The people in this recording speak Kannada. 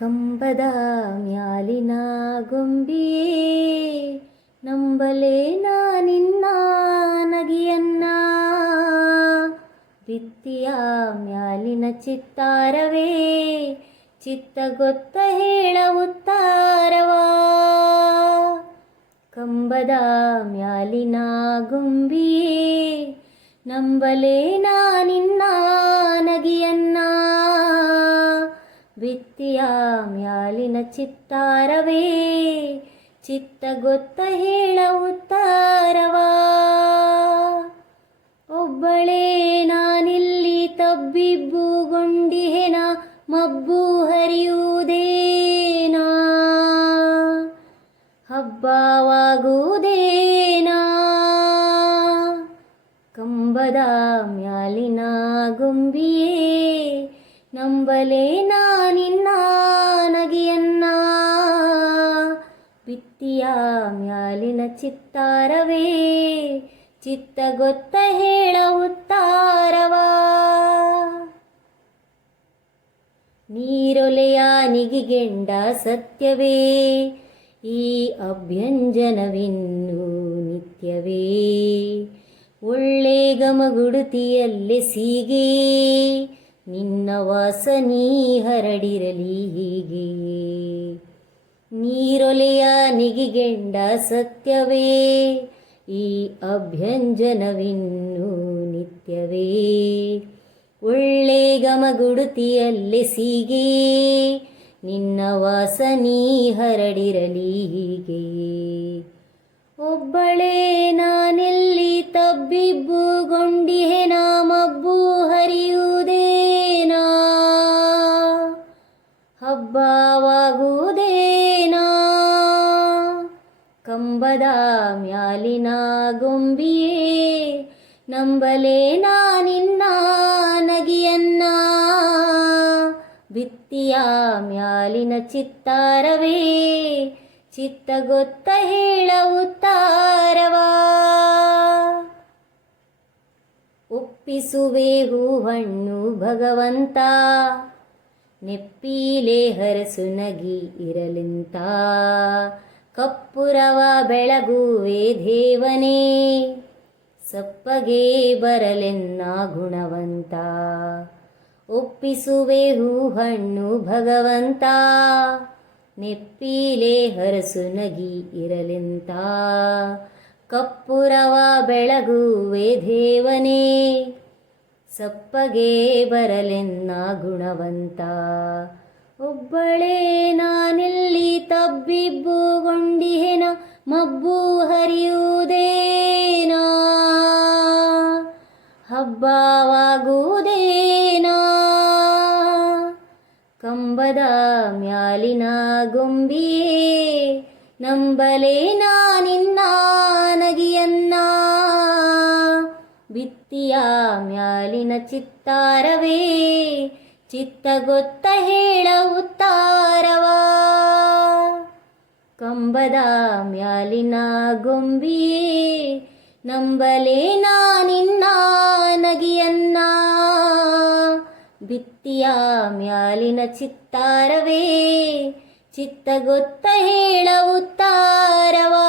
ಕಂಬದ ಮ್ಯಾಲಿನ ಗೊಂಬಿಯೇ ನಂಬಲೇ ನಾ ನಿನ್ನ ನಗಿಯನ್ನ. ಬಿತ್ತಿಯ ಮ್ಯಾಲಿನ ಚಿತ್ತಾರವೇ, ಚಿತ್ತ ಗೊತ್ತ ಹೇಳ ಉತ್ತಾರವಾ. ಕಂಬದ ಮ್ಯಾಲಿನ ಗೊಂಬಿಯೇ ನಂಬಲೇ ನಾ ನಿನ್ನ ನಗಿಯನ್ನ. ಭಿತ್ತಿಯ ಮ್ಯಾಲಿನ ಚಿತ್ತಾರವೇ, ಚಿತ್ತ ಗೊತ್ತ ಹೇಳ ಉತ್ತಾರವಾ. ಒಬ್ಬಳೇ ನಾನಿಲ್ಲಿ ತಬ್ಬಿಬ್ಬುಗೊಂಡಿಹೆನ, ಮಬ್ಬು ಹರಿಯುವುದೇನಾ. ಹಬ್ಬವಾಗುವುದೇನಾ. ಕಂಬದ ಮ್ಯಾಲಿನ ಗೊಂಬಿಯೇ ನಂಬಲೇ ನಾನಿನ್ನ ನಗಿಯನ್ನ. ಬಿತ್ತಿಯ ಮ್ಯಾಲಿನ ಚಿತ್ತಾರವೇ, ಚಿತ್ತ ಗೊತ್ತ ಹೇಳ ನೀರೊಲೆಯ ನಿಗಿಗೆಂಡ ಸತ್ಯವೇ, ಈ ಅಭ್ಯಂಜನವಿನ್ನು ನಿತ್ಯವೇ. ಒಳ್ಳೆ ಗಮಗುಡುತಿಯಲ್ಲಿ ಸೀಗೆ ನಿನ್ನ ವಾಸನಿ ಹರಡಿರಲಿ ಹೀಗೆ. ನೀರೊಲೆಯ ನಿಗಿಗೆಂಡ ಸತ್ಯವೇ, ಈ ಅಭ್ಯಂಜನವಿನ್ನು ನಿತ್ಯವೇ. ಒಳ್ಳೆ ಗಮಗುಡುತಿಯಲ್ಲಿ ಸೀಗೆ, ನಿನ್ನ ವಾಸನಿ ಹರಡಿರಲಿ ಹೀಗೆ. ಒಬ್ಬಳೇ ನಾನೆಲ್ಲಿ ತಬ್ಬಿಬ್ಬುಗೊಂಡಿಹೆನ ಮಬ್ಬು ಹರಿಯುವುದೇನಾ ಕಂಬದ ಮ್ಯಾಲಿನ ಗೊಂಬಿಯೇ, ನಂಬಲೇ ನಾನಿನ್ನ ನಗಿಯನ್ನ. ಭಿತ್ತಿಯ ಮ್ಯಾಲಿನ ಚಿತ್ತಾರವೇ, ಚಿತ್ತ ಗೊತ್ತ ಹೇಳ ಉತ್ತಾರವಾ. ಒಪ್ಪಿಸುವೆ ಹೂವಣ್ಣು ಭಗವಂತ, ನೆಪ್ಪೀಲೆ ಹರಸು ನಗಿ ಇರಲಿಂತ. ಕಪ್ಪುರವ ಬೆಳಗುವೆ ದೇವನೇ, ಸಪ್ಪಗೆ ಬರಲೆನ್ನ ಗುಣವಂತ. ಒಪ್ಪಿಸುವೆ ಹೂಹಣ್ಣು ಭಗವಂತ, ನೆಪ್ಪೀಲೆ ಹರಸು ನಗಿ ಇರಲೆಂತ. ಕಪ್ಪುರವ ಬೆಳಗುವೆ ದೇವನೇ, ಸಪ್ಪಗೆ ಬರಲೆನ್ನ ಗುಣವಂತ. ಒಬ್ಬಳೇ ನಾನೆಲ್ಲಿ ಮಬ್ಬು ಹರಿಯುವುದೇನಾ? ಹಬ್ಬವಾಗುವುದೇನಾ? ಕಂಬದ ಮ್ಯಾಲಿನ ಗೊಂಬಿಯೇ, ನಂಬಲೇ ನಾನಿನ್ನ ನಗಿಯನ್ನ? ಬಿತ್ತಿಯ ಮ್ಯಾಲಿನ ಚಿತ್ತಾರವೇ, ಚಿತ್ತ ಗೊತ್ತ ಹೇಳ ಕಂಬದ ಮ್ಯಾಲಿನ ಗೊಂಬಿ ನಂಬಲೇ ನಾ ನಿನ್ನ ನಗಿಯನ್ನ. ಬಿತ್ತಿಯ ಮ್ಯಾಲಿನ ಚಿತ್ತಾರವೇ ಚಿತ್ತ ಗೊತ್ತ ಹೇಳ ಉತ್ತಾರವಾ.